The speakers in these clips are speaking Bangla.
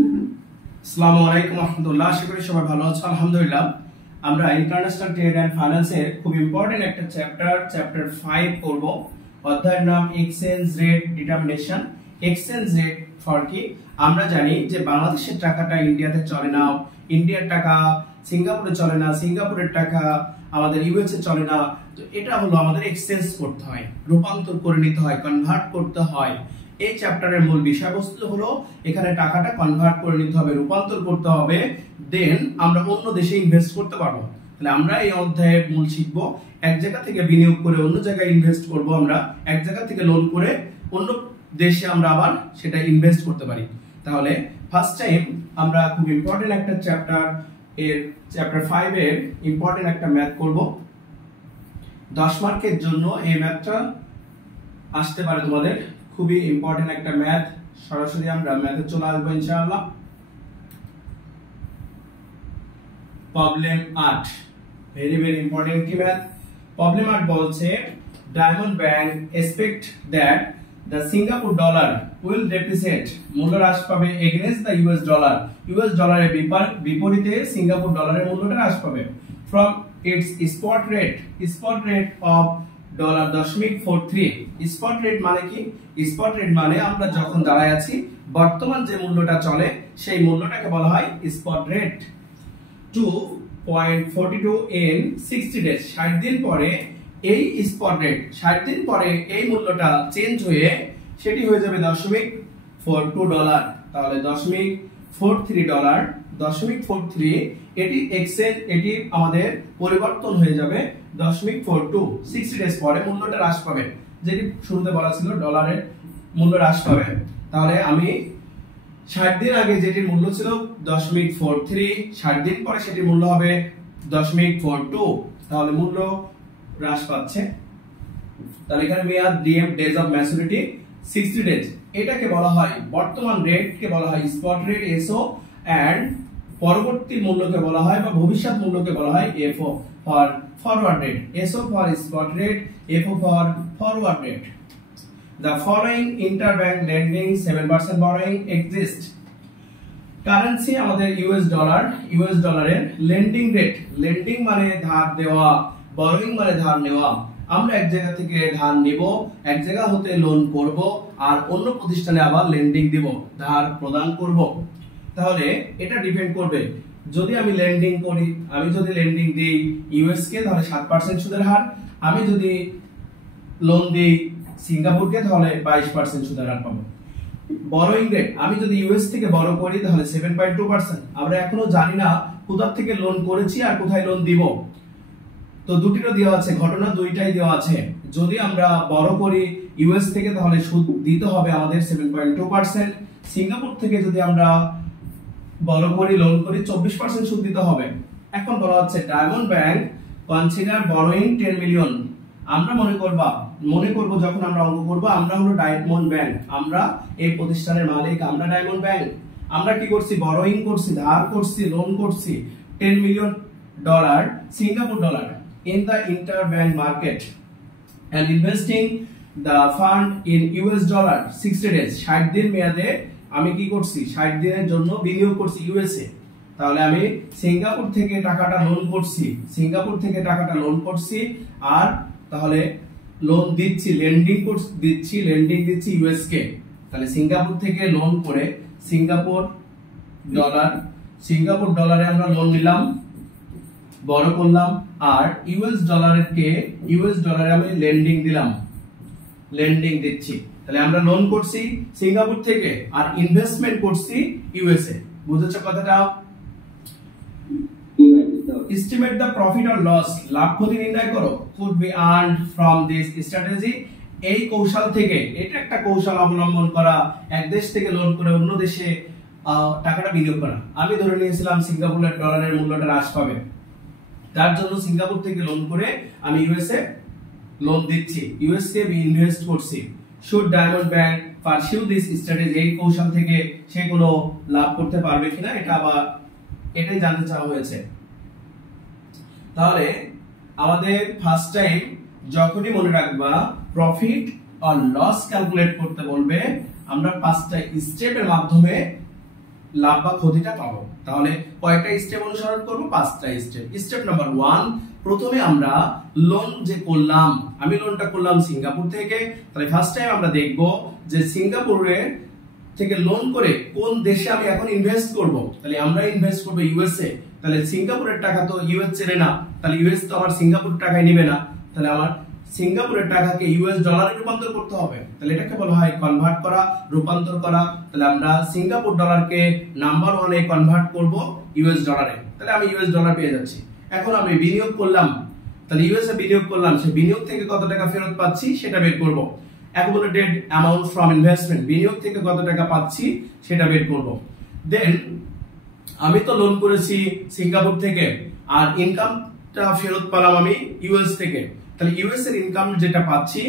আসসালামু আলাইকুম রাহমাতুল্লাহ। আশা করি সবাই ভালো আছো। আলহামদুলিল্লাহ। আমরা ইন্টারন্যাশনাল ট্রেড এন্ড ফাইন্যান্সের খুব ইম্পর্টেন্ট একটা চ্যাপ্টার 5 করব। অধ্যায়ের নাম exchange rate determination. Exchange rate for কি? আমরা জানি যে বাংলাদেশের টাকাটা ইন্ডিয়াতে চলে না, ইন্ডিয়ার টাকা সিঙ্গাপুরে চলে না, সিঙ্গাপুরের টাকা আমাদের ইউএসএ চলে না। তো এটা হলো আমাদের এক্সচেঞ্জ করতে হয়, রূপান্তর করে নিতে হয়, কনভার্ট করতে হয়। এই চ্যাপ্টারের মূল বিষয়বস্তু হলো এখানে টাকাটা কনভার্ট করে নিতে হবে, রূপান্তর করতে হবে, দেন আমরা অন্য দেশে ইনভেস্ট করতে পারবো। তাহলে আমরা এই অধ্যায়ের মূল শিখব এক জায়গা থেকে বিনিয়োগ করে অন্য জায়গায় ইনভেস্ট করব, আমরা এক জায়গা থেকে লোন করে অন্য দেশে আমরা আবার সেটা ইনভেস্ট করতে পারি। তাহলে ফার্স্ট টাইম আমরা খুব ইম্পর্টেন্ট একটা চ্যাপ্টার 5 এর ইম্পর্টেন্ট একটা ম্যাথ করব। 10 মার্কের জন্য এই ম্যাথটা আসতে পারে তোমাদের, খুবই ইম্পর্টেন্ট একটা ম্যাথ। সরাসরি আমরা ম্যাথে চলে আসবো ইনশাআল্লাহ। প্রবলেম 8, ভেরি ভেরি ইম্পর্টেন্ট কি ম্যাথ। প্রবলেম 8 বলছে diamond bank expect that the Singapore dollar will represent, মূল্য হ্রাস পাবে against the US dollar, US ডলারের বিপরীতে সিঙ্গাপুর ডলারের মূল্যটা হ্রাস পাবে from its spot rate of $.43। Spot rate মানে কি? স্পট রেট মানে আমরা যখন দাঁড়ায় আছি বর্তমান যে মূল্যটা চলে সেই মূল্যটাকে বলা হয় স্পট রেট। 2.42 in 60 days, 60 দিন পরে এই স্পট রেট, 60 দিন পরে এই মূল্যটা চেঞ্জ হয়ে সেটি হয়ে যাবে $.42। তাহলে $.43, 0.43 এটি আমাদের পরিবর্তন হয়ে যাবে 0.42। 60 ডেজ পরে মূল্যটা হ্রাস পাবে, যেটি শুরুতে বলা ছিল ডলারের মূল্য হ্রাস পাবে। তাহলে আমি 60 দিন আগে যেটির মূল্য ছিল 0.43, 60 দিন পরে সেটির মূল্য হবে 0.42। তাহলে মূল্য হ্রাস পাচ্ছে। তাহলে এখানে মেয়াদ ডেজ অফ ম্যাচুরিটি 60 ডেজ। এটাকে বলা হয় বর্তমান রেটকে বলা হয় স্পট রেট এসও, এন্ড পরবর্তী মূল্যকে বলা হয় বা ভবিষ্যৎ মূল্যকে বলা হয় FO for forward rate. SO for spot rate, FO for forward rate. The following interbank lending 7% borrowing exist. Currency আমাদের ইউএস ডলারের লেন্ডিং রেট, লেন্ডিং মানে ধার দেওয়া, বরোইং মানে ধার নেওয়া। আমরা এক জায়গা থেকে ধার নেব, এক জায়গা হতে লোন করব, আর অন্য প্রতিষ্ঠানে আবার লেন্ডিং দিব, ধার প্রদান করব। তাহলে এটা ডিপেন্ড করবে, যদি আমি লেন্ডিং করি, আমি যদি লেন্ডিং দিই ইউএস কে তাহলে 7% সুদের হার, আমি যদি লোন দিই সিঙ্গাপুরকে তাহলে 22% সুদের হার পাবো। বরোইং রেট, আমি যদি ইউএস থেকে বড় করি তাহলে 7.2%। আমরা এখনো জানি না কোথা থেকে লোন করেছি আর কোথায় লোন দিব, তো দুটিরও দেওয়া আছে, ঘটনা দুইটাই দেওয়া আছে। যদি আমরা বড় করি ইউএস থেকে তাহলে সুদ দিতে হবে আমাদের 7.2%। সিঙ্গাপুর থেকে যদি আমরা বড় করি লোন করি 24% সুদ দিতে হবে। এখন বলা হচ্ছে diamond bank consider borrowing 10 million. আমরা মনে করব যখন আমরা অঙ্ক করব, আমরা হলো ডায়মন্ড ব্যাংক, আমরা এই প্রতিষ্ঠানের মালিক, আমরা ডায়মন্ড ব্যাংক। আমরা কি করছি? বরোইং করছি, ধার করছি, লোন করছি $10 million Singapore dollar in the interbank market and investing the fund in US dollar 60 days। 60 দিন মেয়াদে আমি কি করছি? 60 দিনের জন্য বিনিয়োগ করছি ইউএসএ। তাহলে আমি সিঙ্গাপুর থেকে টাকাটা লোন করছি, আর তাহলে লোন দিচ্ছি, লেন্ডিং দিচ্ছি ইউএস কে। তাহলে সিঙ্গাপুর থেকে লোন করে সিঙ্গাপুর ডলারে আমরা লোন নিলাম, বড় করলাম, আর ইউএস ডলারে আমি লেন্ডিং দিচ্ছি। তাহলে আমরা লোন করছি সিঙ্গাপুর থেকে আর ইনভেস্টমেন্ট করছি ইউএসএ। বুঝেছো কথাটা? Estimate the profit or loss, লাভ ক্ষতি নির্ণয় করো, could be earned from this strategy। এই কৌশল থেকে, এটা একটা কৌশল অবলম্বন করা, এক দেশ থেকে লোন করে অন্য দেশে টাকাটা বিনিয়োগ করা। আমি ধরে নিয়েছিলাম সিঙ্গাপুরের ডলারের মূল্যটা হ্রাস পাবে, তার জন্য সিঙ্গাপুর থেকে লোন করে আমি ইউএসএ লোন দিচ্ছি, ইউএস কে ইনভেস্ট করছি। Should Diamond Bank pursue this strategy? এই কৌশল থেকে সে কোনো লাভ করতে পারবে কিনা, এটাই জানতে চাওয়া হয়েছে। তাহলে আমাদের ফার্স্ট টাইম যখনই মনে রাখবা প্রফিট আর লস ক্যালকুলেট করতে বলবে, আমরা 5টা স্টেপের মাধ্যমে লাভ বা ক্ষতিটা পাবো। তাহলে কয়টা স্টেপ অনুসরণ করব? 5টা স্টেপ। স্টেপ নাম্বার 1, প্রথমে আমরা লোন যে করলাম, আমি লোনটা করলাম সিঙ্গাপুর থেকে, তাহলে ফার্স্ট টাইম আমরা দেখব যে সিঙ্গাপুরে থেকে লোন করে কোন দেশে আমি এখন ইনভেস্ট করব। তাহলে আমরা ইনভেস্ট করব ইউএসএ। তাহলে সিঙ্গাপুরের টাকা তো ইউএস চেনে না, তাহলে ইউএস তো আমার সিঙ্গাপুর টাকায় নেবে না, তাহলে আমার সিঙ্গাপুরের টাকাকে ইউএস ডলারে রূপান্তর করতে হবে। তাহলে এটাকে বলা হয় কনভার্ট করা, রূপান্তর করা। তাহলে আমরা সিঙ্গাপুর ডলারকে নাম্বার 1 এ কনভার্ট করব ইউএস ডলারে। তাহলে আমি ইউএস ডলার পেয়ে যাচ্ছি। এখন আমি বিনিয়োগ করলাম, তাহলে ইউএসএ বিনিয়োগ করলাম, সেই বিনিয়োগ থেকে কত টাকা ফেরত পাচ্ছি সেটা বের করব। অ্যাকুমুলেটেড অ্যামাউন্ট ফ্রম ইনভেস্টমেন্ট, বিনিয়োগ থেকে কত টাকা পাচ্ছি সেটা বের করব। দেন আমি তো লোন করেছি সিঙ্গাপুর থেকে, আর ইনকামটা ফেরত পেলাম আমি ইউএস থেকে। তাহলে ইউএস এর ইনকাম যেটা পাচ্ছি,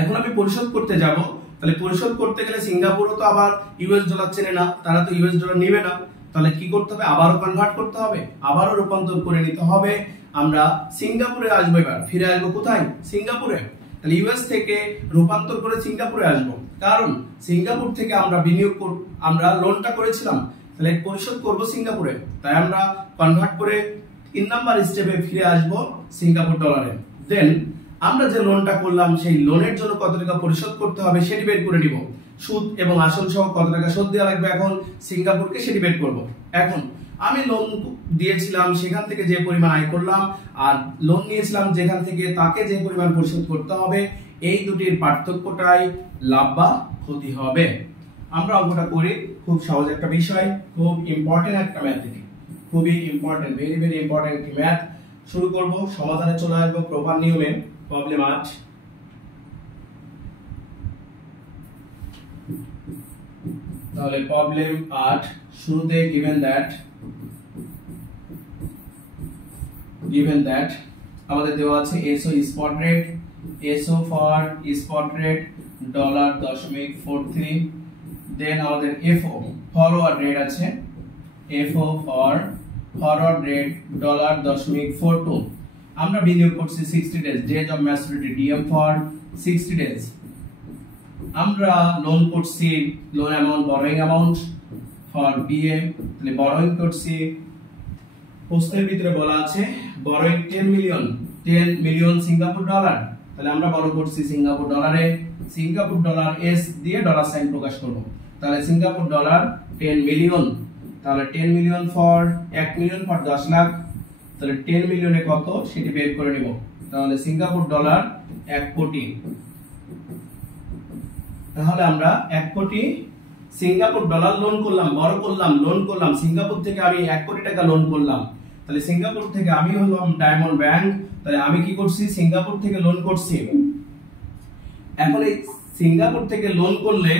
এখন আমি পরিশোধ করতে যাব। তাহলে পরিশোধ করতে গেলে সিঙ্গাপুরও তো আবার ইউএস ডলার চেনে না, তারা তো ইউএস ডলার নেবে না। তাহলে কি করতে হবে? আবারও কনভার্ট করতে হবে, আবারও রূপান্তর করে নিতে হবে। আমরা সিঙ্গাপুরে আসবো, এবার ফিরে আসবো কোথায়? সিঙ্গাপুরে। তাহলে ইউএস থেকে রূপান্তর করে সিঙ্গাপুরে আসবো, কারণ সিঙ্গাপুর থেকে আমরা লোনটা করেছিলাম, তাহলে পরিশোধ করব সিঙ্গাপুরে। তাই আমরা কনভার্ট করে 3 নাম্বার স্টেপে ফিরে আসব সিঙ্গাপুর ডলারে। দেন আমরা যে লোনটা করলাম সেই লোনের জন্য কত টাকা পরিশোধ করতে হবে সেটি বের করে নিব। সুদ এবং আসল সহ কত টাকা সুদ দেওয়া লাগবে এখন সিঙ্গাপুরকে, সেটি বের করব। এখন আমি লোন দিয়েছিলাম সেখান থেকে যে পরিমাণ আয় করলাম, আর লোন নিয়েছিলাম যেখান থেকে তাকে যে পরিমাণ পরিশোধ করতে হবে, এই দুটির পার্থক্যটাই লাভ বা ক্ষতি হবে। আমরা অঙ্কটা করি, খুব সহজ একটা বিষয়, খুব ইম্পর্টেন্ট একটা ম্যাথ, খুবই ইম্পর্টেন্ট, ভেরি ভেরি ইম্পর্টেন্ট একটি ম্যাথ। শুরু করব, সমাধানে চলে আসবো প্রপার নিয়মে। প্রবলেম 8, তাহলে প্রবলেম 8 শুরুতে given that আমাদের দেওয়া আছে SO spot rate, SO for spot rate $.43, then আমাদের এফও ফরওয়ার্ড রেট আছে, এফও ফর ফরওয়ার্ড রেট $.42। আমরা বিনিয়োগ করছি 60 days, days of maturity DM for 60 days. আমরা লোন করছি, loan amount borrowing amount for BA, তাহলে বরোইং করছি, প্রশ্নের ভিতরে বলা আছে বরোইং 10 মিলিয়ন সিঙ্গাপুর ডলার। তাহলে আমরা বড় করছি সিঙ্গাপুর ডলারে, সিঙ্গাপুর ডলার এস দিয়ে ডলার সাইন প্রকাশ করব। তাহলে সিঙ্গাপুর ডলার 10 মিলিয়ন, তাহলে 10 million for 1 million for 10 lakh, তাহলে 10 মিলিয়নে কত সেটি বের করে নিব। তাহলে সিঙ্গাপুর ডলার 1 কোটি। তাহলে আমরা 1 কোটি সিঙ্গাপুর ডলার লোন করলাম, লোন করলাম সিঙ্গাপুর থেকে, আমি 1 কোটি টাকা লোন করলাম। তাহলে সিঙ্গাপুর থেকে আমি হলাম ডায়মন্ড ব্যাংক, তাহলে আমি কি করছি? সিঙ্গাপুর থেকে লোন করছি। এখন এই সিঙ্গাপুর থেকে লোন করলে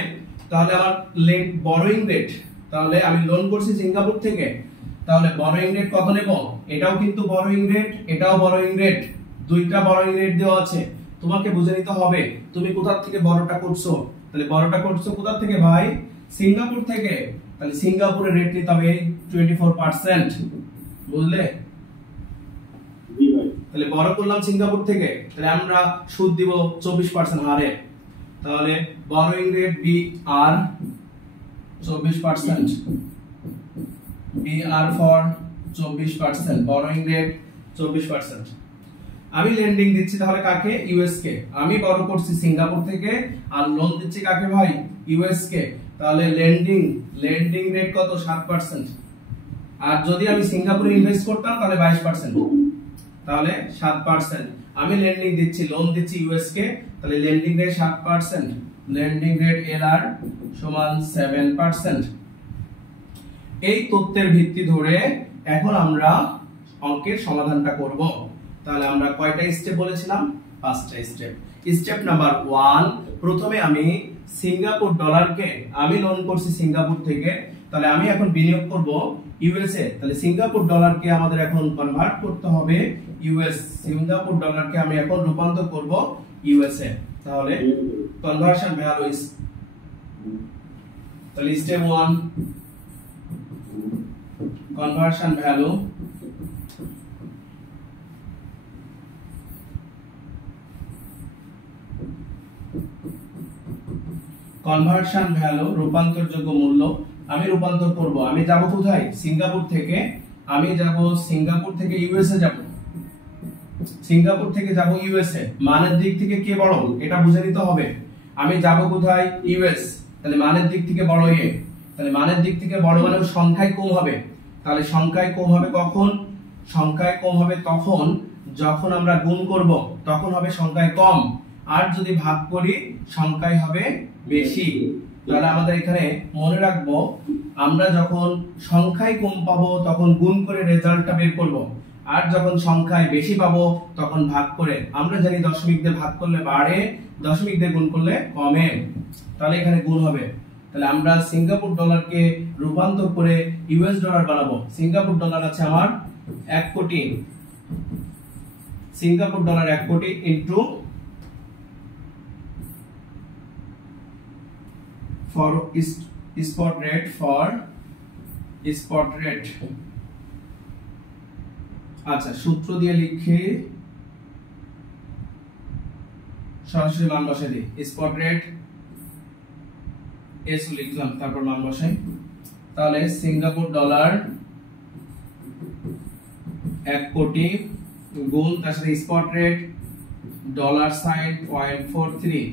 তাহলে আমার বরোইং রেট, তাহলে আমি লোন করছি সিঙ্গাপুর থেকে, তাহলে বরোইং রেট কত নেব? এটাও কিন্তু বরোইং রেট, এটাও বরোইং রেট, দুইটা বরোইং রেট দেওয়া আছে। তোমাকে বুঝে নিতে হবে তুমি কোথা থেকে বড়টা করছো। তাহলে বড়টা করছো কোথা থেকে ভাই? সিঙ্গাপুর থেকে। তাহলে সিঙ্গাপুরের রেট নিতে হবে 24%, বুঝলে? তাহলে বড় করলাম সিঙ্গাপুর থেকে, তাহলে আমরা সুদ দিব 24% হারে। তাহলে borrowing rate BR 24%, BR for 24%, borrowing rate 24%। আমি লেন্ডিং দিচ্ছি তাহলে কাকে? ইউএস কে। আমি বড় করছি সিঙ্গাপুর থেকে, আর লোন দিচ্ছি কাকে ভাই? ইউএস কে। তাহলে লেন্ডিং রেট কত? 7%। আর যদি আমি সিঙ্গাপুরে ইনভেস্ট করতাম তাহলে 22%, তাহলে 7%। আমি লেন্ডিং দিচ্ছি, লোন দিচ্ছি ইউএস কে, তাহলে lending rate 7%, lending rate LR সমান 7%। এই তথ্যের ভিত্তি ধরে এখন আমরা অঙ্কের সমাধানটা করব। তাহলে আমরা কয়টা স্টেপ বলেছিলাম? 5টা স্টেপ। স্টেপ নাম্বার 1, প্রথমে আমি সিঙ্গাপুর ডলারকে, আমি লোন করছি সিঙ্গাপুর থেকে, তাহলে আমি এখন বিনিয়োগ করব ইউএসএ। তাহলে সিঙ্গাপুর ডলারকে আমাদের এখন কনভার্ট করতে হবে ইউএস, সিঙ্গাপুর ডলারকে আমি এখন রূপান্তর করব ইউএসএ। তাহলে কনভার্সন ভ্যালু ইজ, তাহলে step 1 conversion value, conversion value রূপান্তরযোগ্য মূল্য, আমি রূপান্তর করব। আমি যাব কোথায়? সিঙ্গাপুর থেকে আমি যাব সিঙ্গাপুর থেকে ইউএসএ যাব, সিঙ্গাপুর থেকে যাব ইউএসএ। মানের দিক থেকে কে বড় এটা বুঝে নিতে হবে। আমি যাব কোথায়? ইউএস, তাহলে মানের দিক থেকে বড় এ, তাহলে মানের দিক থেকে বড় মানে সংখ্যায় কম হবে। তাহলে সংখ্যায় কম হবে কখন? সংখ্যায় কম হবে তখন যখন আমরা গুণ করব, তখন হবে সংখ্যায় কম। আর যদি ভাগ করি সংখ্যায় হবে বেশি। তাহলে আমাদের এখানে মনে রাখবো, আমরা যখন সংখ্যায় কম পাবো তখন গুণ করে রেজাল্টটা বের করব, আর যখন সংখ্যায় বেশি পাবো তখন ভাগ করে। আমরা জানি দশমিক দিয়ে ভাগ করলে বাড়ে, দশমিক দিয়ে গুণ করলে কমে, তাহলে এখানে গুণ হবে। তাহলে আমরা সিঙ্গাপুর ডলারকে রূপান্তর করে ইউএস ডলার বানাবো। সিঙ্গাপুর ডলার আছে আমার 1 কোটি, সিঙ্গাপুর ডলার 1 কোটি into for spot rate, for spot rate। আচ্ছা, সূত্র দিয়ে লিখে সরাসরি মান বসাই দিই। স্পট রেট এস লিখলাম, তারপর মান বসাই। তাহলে সিঙ্গাপুর ডলার 1 কোটি গুণ তার সাথে স্পট রেট ডলার সাইন 0.43।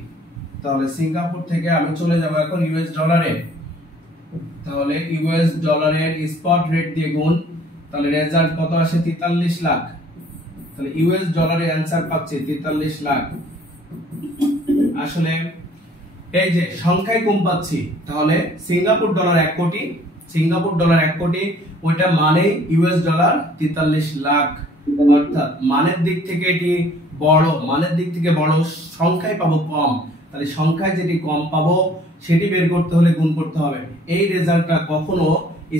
তাহলে সিঙ্গাপুর থেকে আমি চলে যাব এখন ইউএস ডলারে। তাহলে ইউএস ডলারের স্পট রেট দিয়ে গুণ, তাহলে রেজাল্ট কত আসে? 43 লাখ। তাহলে ইউএস ডলারে অ্যানসার পাচ্ছি 43 লাখ। আসলে এই যে সংখ্যায় কম পাচ্ছি, তাহলে সিঙ্গাপুর ডলার 1 কোটি, সিঙ্গাপুর ডলার 1 কোটি, ওইটা মানে ইউএস ডলার 43 লাখ। অর্থাৎ মানের দিক থেকে এটি বড়, মানের দিক থেকে বড়, সংখ্যায় পাবো কম। তাহলে সংখ্যায় যেটি কম পাবো সেটি বের করতে হলে গুণ করতে হবে। এই রেজাল্টটা কখনো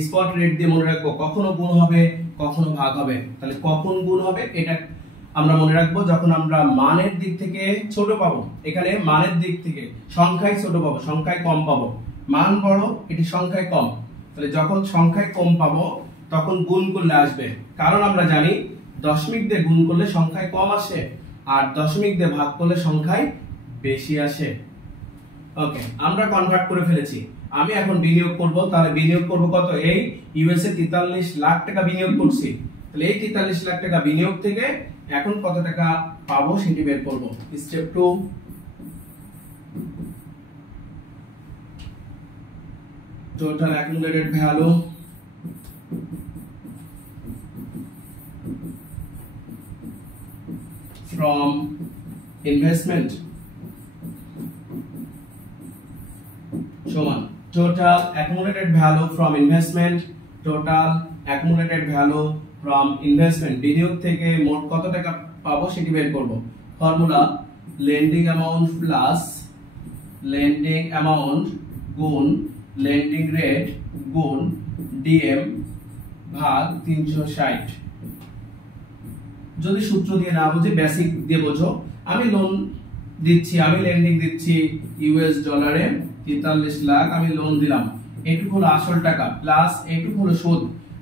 স্পট রেট দিয়ে মনে রাখবো, কখনো গুণ হবে কখনো ভাগ হবে। তাহলে কখন গুণ হবে এটা আমরা মনে রাখবো যখন আমরা মানের দিক থেকে ছোট পাবো। এখানে মানের দিক থেকে সংখ্যায় ছোট পাবো, সংখ্যায় কম পাবো। মান বড়, এটি সংখ্যায় কম। তাহলে যখন সংখ্যায় কম পাবো তখন গুণ করলে আসবে, কারণ আমরা জানি দশমিক দিয়ে গুণ করলে সংখ্যায় কম আসে, আর দশমিক দিয়ে ভাগ করলে সংখ্যায় বেশি আসে। ওকে, আমরা কনভার্ট করে ফেলেছি। আমি এখন বিনিয়োগ করব। তাহলে বিনিয়োগ করব কত? এই ইউএসএ 43 লাখ টাকা বিনিয়োগ করছি। তাহলে এই 43 লাখ টাকা বিনিয়োগ থেকে এখন কত টাকা পাবো সেটি বের করব। Step 2, total accumulated value from investment সমান total accumulated value from investment, total accumulated value from investment, বিনিয়োগ থেকে মোট কত টাকা পাবো সেটি বের করব। Formula lending amount plus lending amount গুণ lending rate গুণ DM ভাগ 360। যদি সূত্র দিয়ে না বুঝে বেসিক দিয়ে বোঝো। আমি লোন দিচ্ছি, আমি লেন্ডিং দিচ্ছি ইউএস ডলারে 43 লাখ, আমি লোন দিলাম। এটুকু হলো আসল টাকা প্লাস এটুকু হলো সুদ।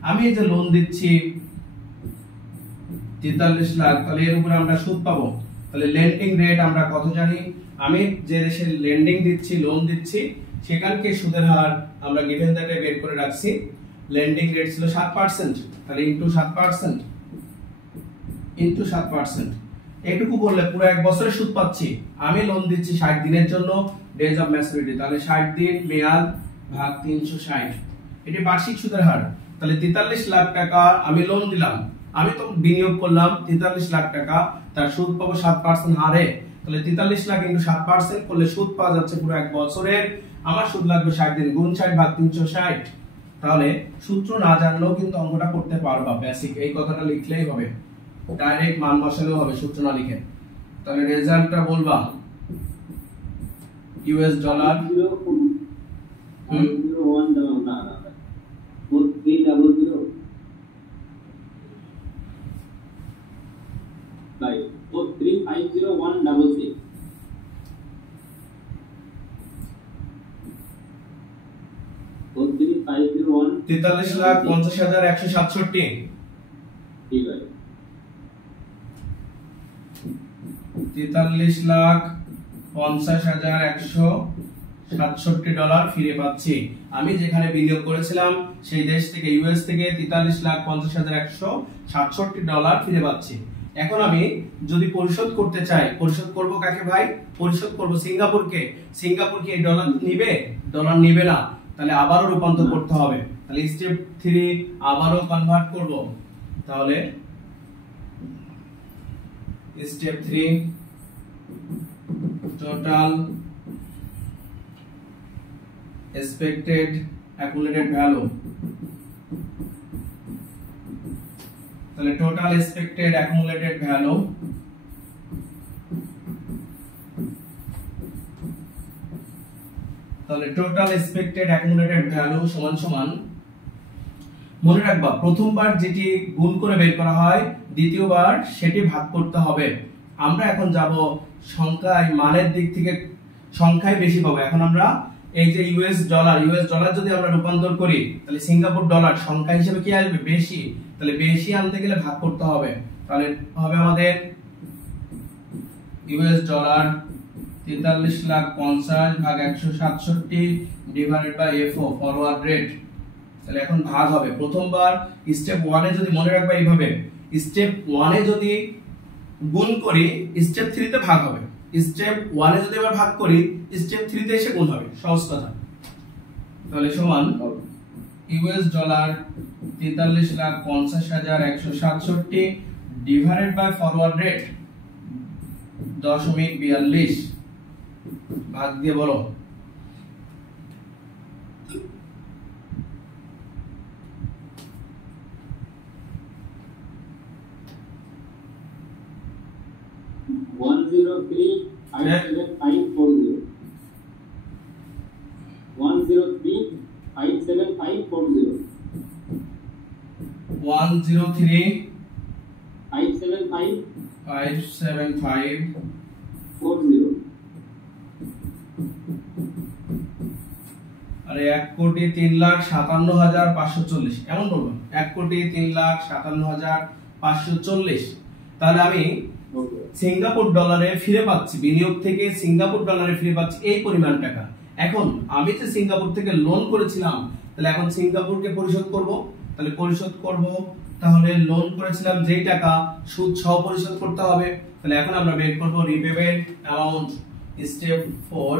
আমি এই যে লোন দিচ্ছি 43 লাখ, তাহলে এর উপর আমরা সুদ পাবো। তাহলে লেন্ডিং রেট আমরা কত জানি? আমি যে দেশে লেন্ডিং দিচ্ছি, লোন দিচ্ছি, সেখানকে সুদের হার আমরা গিভেন দ্যাটে বের করে রাখছি। লেন্ডিং রেট ছিল 7%, তাহলে ইনটু 7%, ইনটু 7%। এটুকু করলে পুরো 1 বছরের সুদ পাচ্ছি। আমি লোন দিচ্ছি 60 দিনের জন্য, ডেজ অফ ম্যাচুরিটি, তাহলে 60 দিন মেয়াদ ভাগ 360, এটি বার্ষিক সুদের হার। তাহলে 43 লাখ টাকা আমি লোন দিলাম, আমি তো বিনিয়োগ করলাম 43 লাখ টাকা, তার সুদ পাবো 7% হারে। তাহলে 43 লাখ ইনটু 7% করলে সুদ পাওয়া যাচ্ছে পুরো 1 বছরের। আমার সুদ লাগবে 60 দিন, গুণ 60 ভাগ 360। তাহলে সূত্র না জানলেও কিন্তু অঙ্কটা করতে পারবা, বেসিক এই কথাটা লিখলেই হবে, ডাইরেক্ট মান বসালেও হবে সূত্র না লিখে। তাহলে রেজাল্টটা বলবা ইউএস ডলার 43,50,167। ঠিক আছে, 43,50,167। $67 ফিরে পাচ্ছি। আমি যেখানে বিনিয়োগ করেছিলাম সেই দেশ থেকে ইউএস থেকে $43,50,167 ফিরে পাচ্ছি। এখন আমি যদি পরিশোধ করতে চাই, পরিশোধ করব কাকে ভাই? পরিশোধ করব সিঙ্গাপুরকে। সিঙ্গাপুর কি এই ডলার নিবে? ডলার নিবে না, তাহলে আবারও রূপান্তর করতে হবে। তাহলে স্টেপ 3 আবারও কনভার্ট করব। তাহলে step 3 total expected accumulated value, তাহলে টোটাল expected accumulated value তাহলে টোটাল expected accumulated value সমান সমান, মনে রাখবা প্রথমবার যেটি গুণ করে বের করা হয় দ্বিতীয়বার সেটি ভাগ করতে হবে। আমরা এখন যাব সংখ্যায়, মানের দিক থেকে সংখ্যায় বেশি পাবো। এখন আমরা এই যে ইউএস ডলার যদি আমরা রূপান্তর করি তাহলে সিঙ্গাপুর ডলার সংখ্যা হিসেবে কি আসবে? বেশি। তাহলে বেশি আনতে গেলে ভাগ করতে হবে। তাহলে হবে আমাদের ইউএস ডলার 43,50,000 ভাগ 167 ডিভাইডেড বাই এফও ফরওয়ার্ড রেট। তাহলে এখন ভাগ হবে। প্রথমবার স্টেপ 1 এ যদি মনে রাখবা এইভাবে, স্টেপ 1 এ যদি গুণ করি স্টেপ 3 তে ভাগ হবে। স্টেপ 1 এ যদি আবার ভাগ করি স্টেপ 3 তে এসে গুণ হবে। সহজ কথা। তাহলে সমান US dollar 43,50,167 divided by forward rate 0.42 ভাগ দিয়ে বলো। $103,57540 $103,57540 $103,57540 আরে 1,03,57,540 এমন বলবো, 1,03,57,540। তাহলে আমি সিঙ্গাপুর ডলারে ফিরে পাচ্ছি, বিনিয়োগ থেকে সিঙ্গাপুর ডলারে ফিরে পাচ্ছি এই পরিমাণ টাকা। এখন আমি যে সিঙ্গাপুর থেকে লোন করেছিলাম, তাহলে এখন সিঙ্গাপুরকে পরিশোধ করব। তাহলে পরিশোধ করব, তাহলে লোন করেছিলাম যেই টাকা সুদ সহ পরিশোধ করতে হবে। তাহলে এখন আমরা বের করব repayment amount. Step 4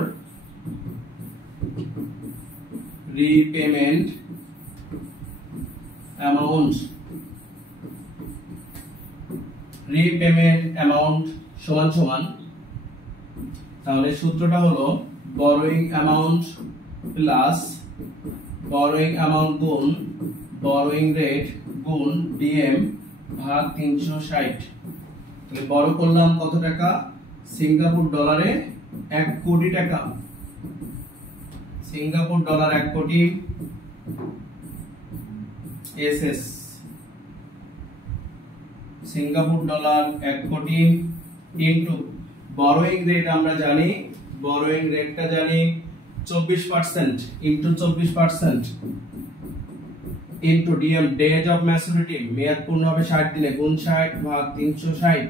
repayment amount. Repayment amount সমান সমান, তাহলে সূত্রটা হলো borrowing amount plus borrowing amount গুণ বরোইং রেট গুণ ডিএম ভাগ 360। তাহলে বড় করলাম কত টাকা? সিঙ্গাপুর ডলারে 1 কোটি টাকা। সিঙ্গাপুর ডলার 1 কোটি এসএস। সিঙ্গাপুর ডলার 1 কোটি ইনটু বরোইং রেট আমরা জানি, বরোইং রেটটা জানি 24% into 24% into DM days of maturity, মেয়াদ পূর্ণ হবে 60 দিনে, গুণ 60 ভাগ 360।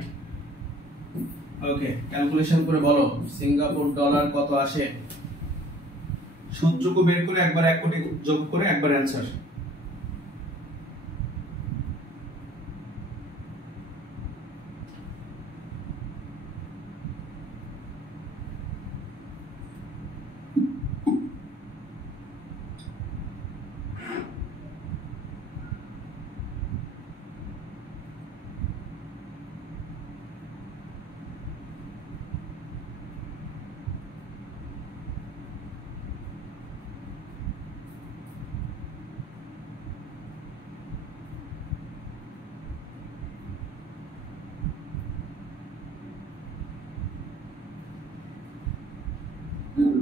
ওকে, ক্যালকুলেশন করে বলো সিঙ্গাপুর ডলার কত আসে। সূত্রকে বের করে একবার 1 কোটি যোগ করে একবার অ্যানসার।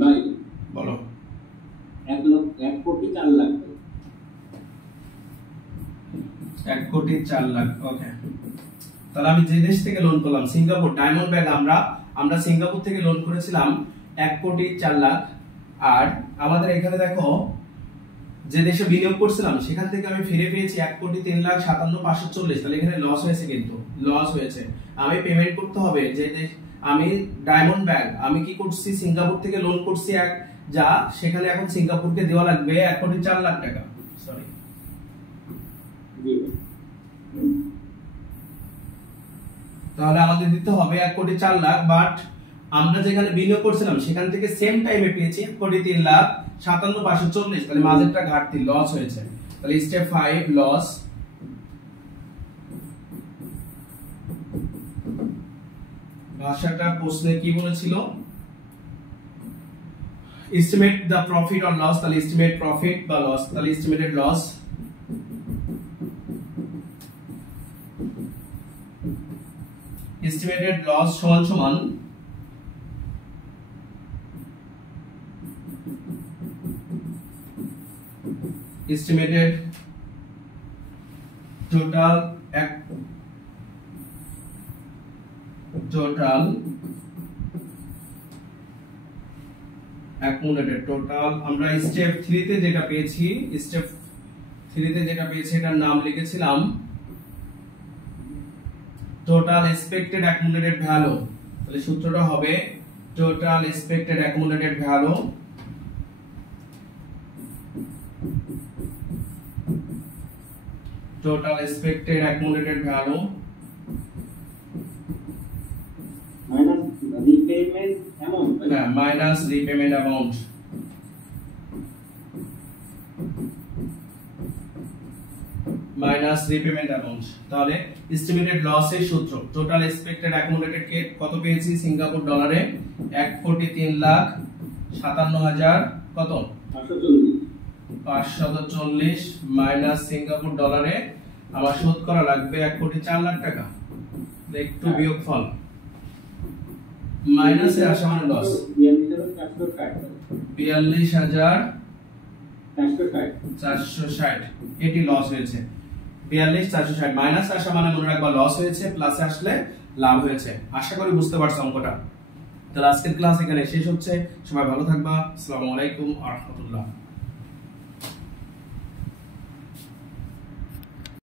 ভাই বলো 1 কোটি 4 লাখ। 1 কোটি 4 লাখ। ওকে, তাহলে আমি যে দেশ থেকে লোন করলাম সিঙ্গাপুর ডায়মন্ড ব্যাংক, আমরা সিঙ্গাপুর থেকে লোন করেছিলাম 1 কোটি 4 লাখ। আর আমাদের এখানে দেখো যে দেশে বিনিয়োগ করছিলাম সেখান থেকে আমি ফিরে পেয়েছি 1,03,57,540। তাহলে এখানে লস হয়েছে, কিন্তু লস হয়েছে। আমি পেমেন্ট করতে হবে যে দেশ, আমি ডায়মন্ড ব্যাংক আমি কি করছি সিঙ্গাপুর থেকে লোন করছি যা সেখানে এখন সিঙ্গাপুরকে দেওয়া লাগবে 1,04,00,000 টাকা। সরি, তাহলে আমাদের দিতে হবে 1,04,00,000, বাট আমরা যেখানে বিনিয়োগ করছিলাম সেখান থেকে সেম টাইমে পেয়েছি 1,03,57,540, তাহলে মাঝেরটা ঘাটতি লস হয়েছে। তাহলে স্টেপ 5 লস। ভাষাটা প্রশ্নে কি বলেছিল? Estimate the profit or loss, তাহলে এস্টিমেট প্রফিট বা লস, তাহলে এস্টিমেটেড লস। এস্টিমেটেড লস সমান সমান এস্টিমেটেড টোটাল অ্যাকুমুলেটেড টোটাল। আমরা স্টেপ 3 তে যেটা পেয়েছি, এটার নাম লিখেছিলাম টোটাল এক্সপেক্টেড অ্যাকুমুলেটেড ভ্যালু। তাহলে সূত্রটা হবে total expected accumulated value minus repayment amount তাহলে এস্টিমেটেড লসের সূত্র টোটাল এক্সপেক্টেড অ্যাকুমুলেটেড কে কত পেয়েছি সিঙ্গাপুর ডলারে 1,03,57,000 কত 540 মাইনাস সিঙ্গাপুর ডলারে আমার শোধ করা লাগবে 1,04,00,000 টাকা। একটু বিয়োগফল মাইনাসে আসা মানে লস 42,460 এটি লস হয়েছে। 42,460 মাইনাস আসা মানে মনে রাখবা লস হয়েছে, প্লাসে আসলে লাভ হয়েছে। আশা করি বুঝতে পারছো অঙ্কটা। তাহলে আজকের ক্লাস এখানে শেষ হচ্ছে। সবাই ভালো থাকবা। আসসালামু আলাইকুম ওয়া রাহমাতুল্লাহ।